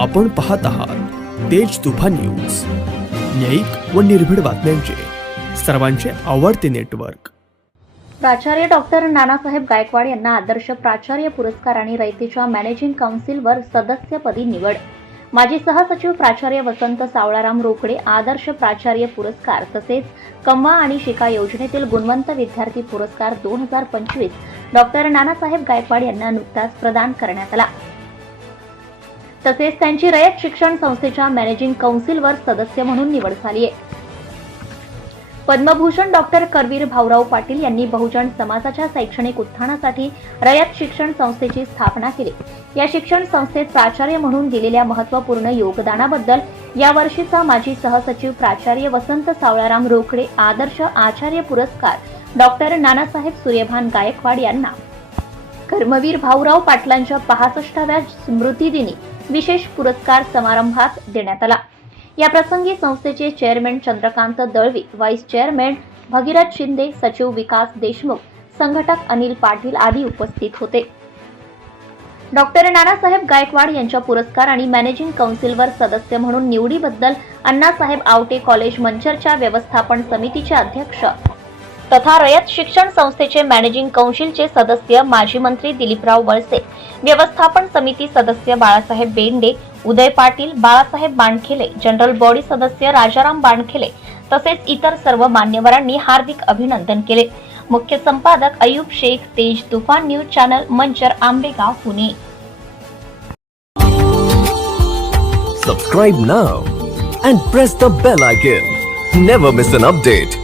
आपण पाहत आहात तेज तुफा न्यूज. न्यायिक व निर्भीड बातम्यांचे. सर्वांचे आवडते नेटवर्क. प्राचार्य डॉक्टर नानासाहेब गायकवाड यांना आदर्श प्राचार्य पुरस्कार आणि रयतेच्या मॅनेजिंग काउन्सिलवर सदस्यपदी निवड. माजी सहसचिव प्राचार्य वसंत सावळाराम रोकडे आदर्श प्राचार्य पुरस्कार तसेच कम्मा आणि शिका योजनेतील गुणवंत विद्यार्थी पुरस्कार दोन हजार पंचवीस डॉक्टर नानासाहेब गायकवाड यांना नुकताच प्रदान करण्यात आला. तसेच त्यांची रयत शिक्षण संस्थेच्या मॅनेजिंग काउन्सिलवर सदस्य म्हणून निवड झाली आहे. पद्मभूषण डॉक्टर करवीर भाऊराव पाटील यांनी बहुजन समाजाच्या शैक्षणिक उत्थानासाठी रयत शिक्षण संस्थेची स्थापना केली. या शिक्षण संस्थेत प्राचार्य म्हणून दिलेल्या महत्त्वपूर्ण योगदानाबद्दल या वर्षीचा माजी सहसचिव प्राचार्य वसंत सावळाराम रोखडे आदर्श आचार्य पुरस्कार डॉक्टर नानासाहेब सूर्यभान गायकवाड यांना. कर्मवीर भाऊराव पाटलांच्या पासष्टाव्या स्मृतिदिनी विशेष पुरस्कार समारंभात देण्यात आला. या प्रसंगी संस्थेचे chairman Chandrakant Dalvi vice chairman Bhagirath Shinde सचिव विकास देशमुख संघटक अनिल पाटील आदी उपस्थित होते. डॉक्टर नानासाहेब गायकवाड यांच्या पुरस्कार आणि मॅनेजिंग काउन्सिलवर सदस्य म्हणून निवडीबद्दल अण्णासाहेब आवटे कॉलेज मंचरच्या व्यवस्थापन समितीचे अध्यक्ष तथा रयत शिक्षण संस्थेचे मॅनेजिंग कौन्सिलचे सदस्य माजी मंत्री दिलीपराव वळसे व्यवस्थापन समिती सदस्य बाळासाहेब बेंडे उदय पाटील बाळासाहेब बाणखेले जनरल बॉडी सदस्य राजाराम बाणखेले तसेच इतर सर्व मान्यवरांनी हार्दिक अभिनंदन केले. मुख्य संपादक Ayub Shaikh Tej Tufan news channel Manchar Ambegaon Pune. Subscribe now and press the bell icon never miss an update